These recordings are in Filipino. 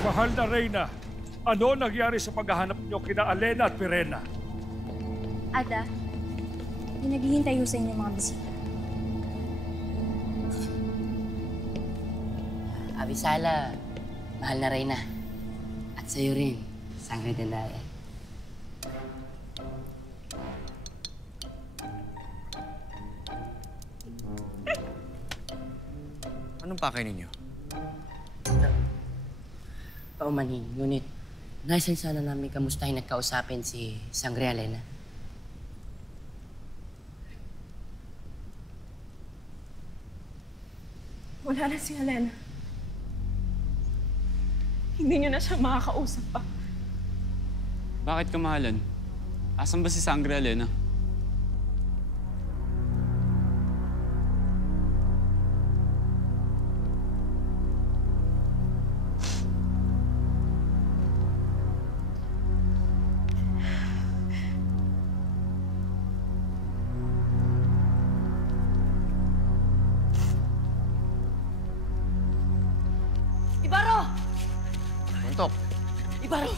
Mahal na Reyna, ano nangyari sa paghahanap niyo kina Alena at Pirena? Ada, may naghihintay ho sa inyo mga bisita. Abisala, mahal na Reyna. At sa'yo rin, Sangre de Naya. Anong pakay ninyo? Paumanhin, ngunit naisan sana namin kamustahin at kausapin si Sangre Alena. Wala na si Alena. Hindi niyo na siya makakausap pa. Bakit kamahalan? Asan ba si Sangre Alena? Ibaro! Muntok, Ibaro!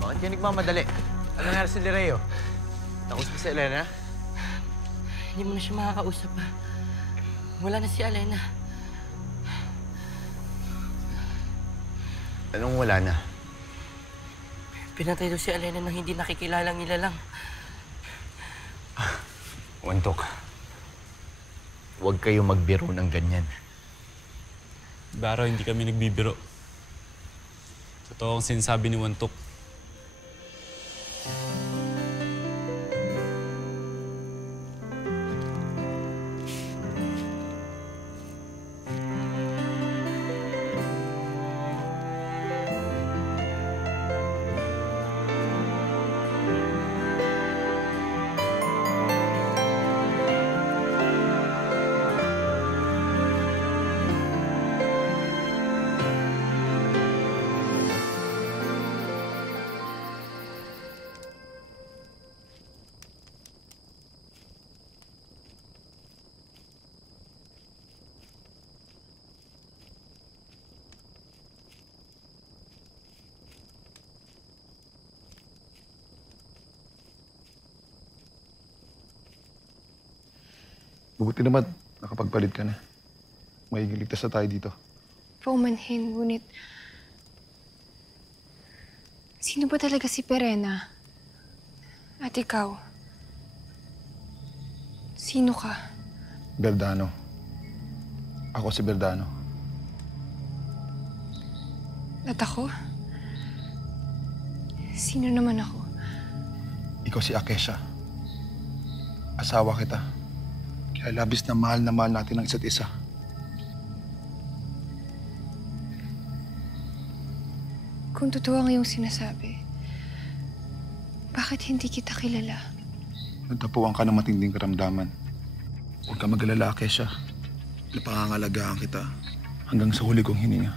bakit ka nagmamadali? Ano nangyari si Lireo? Takos ba si Elena? Hindi mo na siya makakausap pa. Wala na si Alena. Anong wala na? Pinatay daw si Alena nang hindi nakikilalang nilalang. Muntok, huwag kayo magbiro ng ganyan. Baro, hindi kami nagbibiro. Totoo ang sinasabi ni Wantok. Buti naman, nakapagpalit ka na. Magiging ligtas na tayo dito. Paumanhin, ngunit... Sino ba talaga si Pirena? At ikaw? Sino ka? Verdano. Ako si Verdano. At ako? Sino naman ako? Ikaw si Akesha. Asawa kita. Kaya labis na mahal natin ang isa't isa. Kung totoo ang iyong sinasabi, bakit hindi kita kilala? Nagtapuan ka ng matinding karamdaman. Huwag ka mag-alala, Akesha. Napangangalagaan kita hanggang sa huli kong hininga.